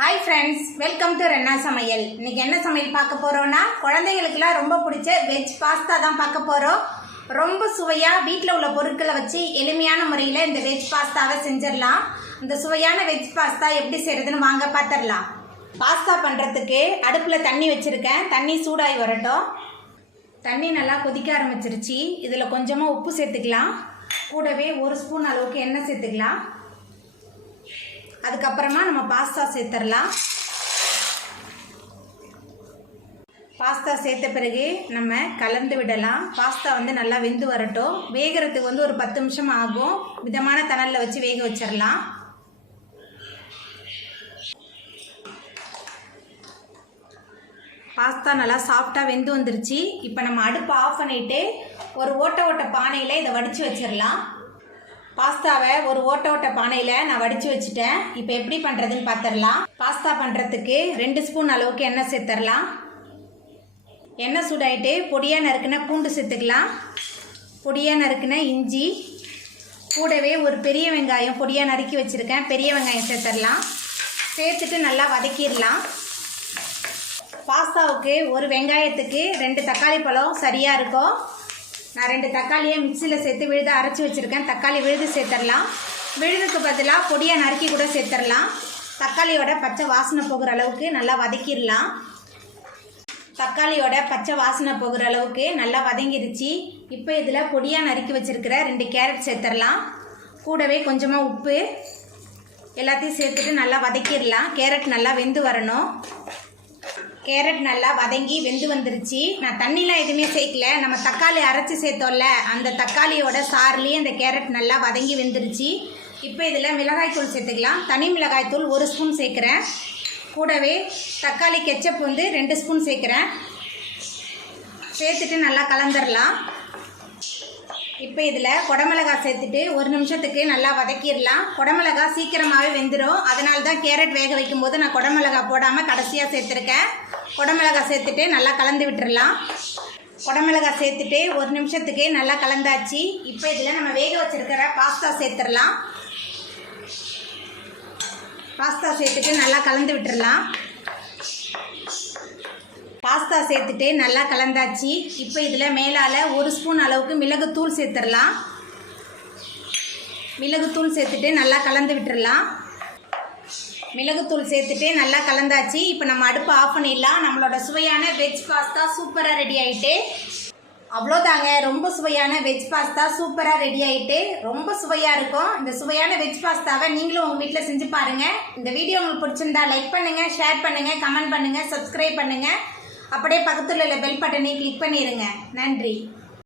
hi friends welcome to रेन्ना समयल इनके என்ன சமையல் பார்க்க போறோம்னா குழந்தைகளுக்குலாம் ரொம்ப பிடிச்ச வெஜ் பாஸ்தா தான் பார்க்க போறோம் ரொம்ப சுவையா வீட்ல உள்ள பொருட்களை வச்சு எளிமையான முறையில் இந்த வெஜ் பாஸ்தாவை செஞ்சிரலாம் இந்த சுவையான வெஜ் பாஸ்தா எப்படி செய்யறதுன்னு வாங்க பாத்திரலாம் பாஸ்தா பண்றதுக்கு அடுப்புல தண்ணி வச்சிருக்கேன் தண்ணி சூடாகி வரட்டும் தண்ணி நல்லா கொதிக்க ஆரம்பிச்சிருச்சு இதுல கொஞ்சமா உப்பு சேர்த்துக்கலாம் கூடவே 1 ஸ்பூன் அளவுக்கு எண்ணெய் சேர்த்துக்கலாம் அதுக்கப்புறமா நம்ம பாஸ்தா சேர்த்துடலாம் பாஸ்தா சேர்த்த பிறகு நம்ம கலந்து விடலாம் பாஸ்தா வந்து நல்லா வெந்து வரட்டும் வேகிறதுக்கு வந்து ஒரு 10 நிமிஷம் ஆகும் மிதமான தணல்ல வச்சு வேக வச்சிடலாம் பாஸ்தா நல்லா சாஃப்டா வெந்து வந்துருச்சு இப்போ நம்ம அடுப்பு ஆஃப் பண்ணிட்டு ஒரு ஓட்ட பானையில இதை வடிச்சு வச்சிடலாம் பாஸ்தாவை ஒரு ஓட்ட பானையில் நான் வடித்து வச்சுட்டேன் இப்போ எப்படி பண்ணுறதுன்னு பார்த்துடலாம் பாஸ்தா பண்ணுறதுக்கு 2 ஸ்பூன் அளவுக்கு எண்ணெய் சேர்த்துடலாம் எண்ணெய் சூடாயிட்டு பொடியாக நறுக்கின பூண்டு சேர்த்துக்கலாம் பொடியாக நறுக்கின இஞ்சி கூடவே ஒரு பெரிய வெங்காயம் பொடியாக நறுக்கி வச்சுருக்கேன் பெரிய வெங்காயம் சேர்த்துடலாம் சேர்த்துட்டு நல்லா வதக்கிடலாம் பாஸ்தாவுக்கு ஒரு வெங்காயத்துக்கு 2 தக்காளி பழம் சரியாக இருக்கும் நான் 2 தக்காளியை மிக்சியில் சேர்த்து விழுது அரைச்சி வச்சுருக்கேன் தக்காளி விழுது சேர்த்துடலாம் விழுதுக்கு பதிலாக பொடியாக நறுக்கி கூட சேர்த்துடலாம் தக்காளியோட பச்சை வாசனை போகிற அளவுக்கு நல்லா வதக்கிடலாம் தக்காளியோட பச்சை வாசனை போகிற அளவுக்கு நல்லா வதங்கிருச்சு இப்போ இதில் பொடியாக நறுக்கி வச்சுருக்கிற 2 கேரட் சேர்த்துடலாம் கூடவே கொஞ்சமாக உப்பு எல்லாத்தையும் சேர்த்துட்டு நல்லா வதக்கிடலாம் கேரட் நல்லா வெந்து வரணும் கேரட் நல்லா வதங்கி வெந்து வந்துருச்சு நான் தண்ணிலாம் எதுவுமே சேர்க்கல நம்ம தக்காளி அரைச்சி சேர்த்தோம்ல அந்த தக்காளியோட சாறுலேயே இந்த கேரட் நல்லா வதங்கி வெந்துருச்சு இப்போ இதில் மிளகாய்த்தூள் சேர்த்துக்கலாம் தனி மிளகாய்த்தூள் 1 ஸ்பூன் சேர்க்குறேன் கூடவே தக்காளி கெச்சப் வந்து 2 ஸ்பூன் சேர்க்குறேன் சேர்த்துட்டு நல்லா கலந்துடலாம் இப்போ இதில் குடமிளகாய் சேர்த்துட்டு 1 நிமிஷத்துக்கு நல்லா வதக்கிடலாம் குடமிளகாய் சீக்கிரமாகவே வெந்துடும் அதனால தான் கேரட் வேக வைக்கும் போது நான் குடமிளகாய் போடாமல் கடைசியாக சேர்த்துருக்கேன் குடமிளகாய் சேர்த்துட்டு நல்லா கலந்து விட்டுடலாம் குடமிளகாய் சேர்த்துட்டு 1 நிமிஷத்துக்கு நல்லா கலந்தாச்சு இப்போ இதில் நம்ம வேக வச்சுருக்கிற பாஸ்தா சேர்த்துடலாம் பாஸ்தா சேர்த்துட்டு நல்லா கலந்து விட்டுடலாம் பாஸ்தா சேர்த்துட்டு நல்லா கலந்தாச்சு இப்போ இதில் மேலால் 1 ஸ்பூன் அளவுக்கு மிளகுத்தூள் சேர்த்துடலாம் மிளகுத்தூள் சேர்த்துட்டு நல்லா கலந்து விட்டுடலாம் மிளகுத்தூள் சேர்த்துட்டு நல்லா கலந்தாச்சு இப்போ நம்ம அடுப்பு ஆஃப் பண்ணிடலாம் நம்மளோட சுவையான வெஜ் பாஸ்தா சூப்பராக ரெடி ஆகிட்டு அவ்வளோதாங்க ரொம்ப சுவையான வெஜ் பாஸ்தா சூப்பராக ரெடி ஆகிட்டு ரொம்ப சுவையாக இருக்கும் இந்த சுவையான வெஜ் பாஸ்தாவை நீங்களும் உங்கள் வீட்டில் செஞ்சு பாருங்கள் இந்த வீடியோ உங்களுக்கு பிடிச்சிருந்தா லைக் பண்ணுங்கள் ஷேர் பண்ணுங்கள் கமெண்ட் பண்ணுங்கள் சப்ஸ்கிரைப் பண்ணுங்கள் அப்படியே பக்கத்தில் உள்ள பெல் பட்டனை கிளிக் பண்ணிடுங்க நன்றி